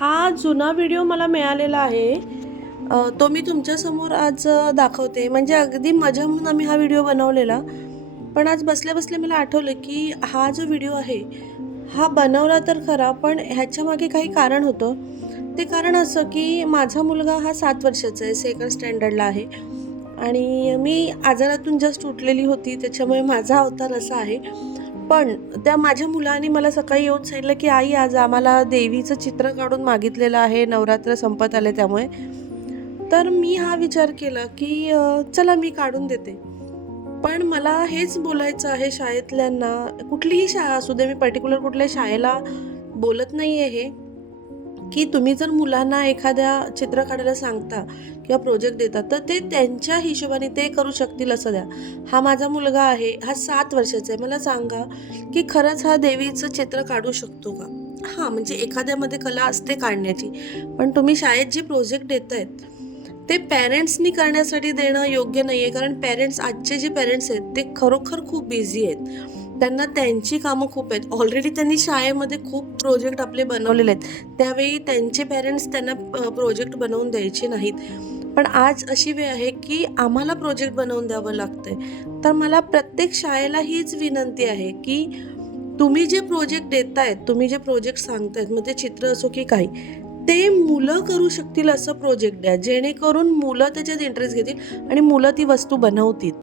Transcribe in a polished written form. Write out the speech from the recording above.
हा जुना व्हिडिओ मला मिळालेला आहे. तो मी तुमच्यासमोर आज दाखवते. म्हणजे अगदी मजा म्हणून आम्ही हा व्हिडिओ बनवलेला. पण आज बसल्या-बसल्या मला आठवलं, की हा जो व्हिडिओ आहे, हा बनवला तर खरा, पण ह्याच्यामागे काही कारण होतं. ते कारण असं, की माझा मुलगा हा 7 वर्षाचा आहे, सेकंड स्टँडर्डला आहे आणि मी आजारातून जस्ट उठलेली होती, त्याच्यामुळे माझा अवतार असा आहे. पण त्या माझ्या मुलाने मला सकाळी येऊन सांगितलं, की "आई, आज आम्हाला देवीचं चित्र काढून मागितलेलं आहे, नवरात्र संपत आले त्यामुळे." तर मी हा विचार केला, की चला मी काढून देते. पण मला हेच बोलायचं आहे शाळेतल्यांना, कुठलीही शाळा असू दे, मी पर्टिक्युलर कुठल्या शाळेला बोलत नाहीये हे, की तुम्ही जर मुलांना एखाद्या चित्र काढायला सांगता किंवा प्रोजेक्ट देता, तर ते त्यांच्या हिशोबाने ते करू शकतील असं द्या. हा माझा मुलगा आहे, हा 7 वर्षाचा आहे. मला सांगा, की खरंच हा देवीचं चित्र काढू शकतो का? हां, म्हणजे एखाद्यामध्ये कला असते काढण्याची. पण तुम्ही शाळेत जे प्रोजेक्ट देतायत, ते पॅरेंट्सनी करण्यासाठी देणं योग्य नाहीये. कारण पॅरेंट्स, आजचे जे पॅरेंट्स आहेत, ते खरोखर खूप बिझी आहेत. त्यांना त्यांची कामं खूप आहेत. ऑलरेडी त्यांनी शाळेमध्ये खूप प्रोजेक्ट आपले बनवलेले आहेत. त्यावेळी त्यांचे पॅरेंट्स त्यांना प्रोजेक्ट बनवून द्यायचे नाहीत. पण आज अशी वेळ आहे, की आम्हाला प्रोजेक्ट बनवून द्यावं लागतंय. तर मला प्रत्येक शाळेला हीच विनंती आहे, की तुम्ही जे प्रोजेक्ट देतायत, तुम्ही जे प्रोजेक्ट सांगतायत, मग ते चित्र असो की काही, ते मुलं करू शकतील असं प्रोजेक्ट द्या. जेणेकरून मुलं त्याच्यात इंटरेस्ट घेतील आणि मुलं ती वस्तू बनवतील.